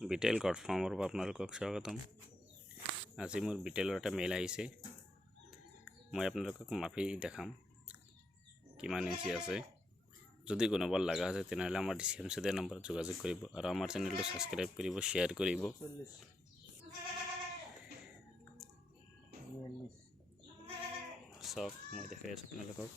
Beetal got farmer আপোনালোকক স্বাগতম আজি মোৰ বিটেলৰ এটা মেল আহিছে মই আপোনালোকক মাপি দেখাম কিমান ইঞ্চি আছে যদি কোনোবাৰ লাগা আছে তেনেহলে আমাৰ ডিসক্ৰিপচন নম্বৰ যোগাযোগ কৰিব আৰু আমাৰ চেনেলটো সাবস্ক্ৰাইব কৰিব শেয়াৰ কৰিব সব মই দেখাই আছো আপোনালোকক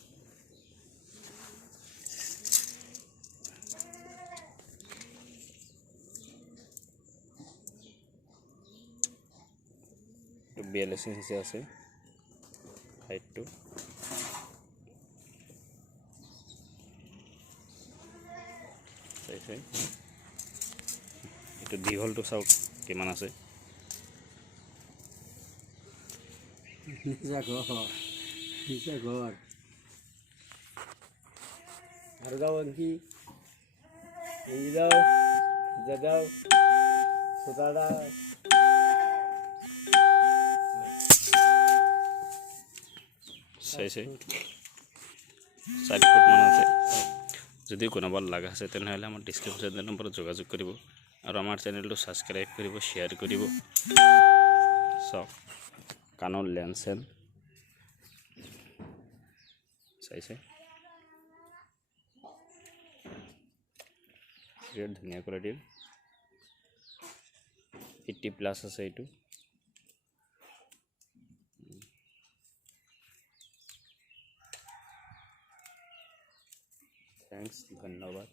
BLS হিসে আছে হাইট টু চাইছে এটো দীঘলটো চাও কিমান আছে নিচা ঘর আর দাও কি এই দাও দাও সুতাটা চাইছে 60 ফুট মান আছে যদি কোনোবাৰ লাগা আছে তেনেহলে আমাৰ ডেসক্ৰিপচন নম্বৰত যোগাযোগ কৰিব আৰু আমাৰ চেনেলটো সাবস্ক্ৰাইব কৰিব শেয়াৰ কৰিব সব কানৰ লেন্সেন চাইছে ৰেড ধুনিয়া কোৱালিটিৰ 80 প্লাস আছে এটো থ্যাঙ্কস ধন্যবাদ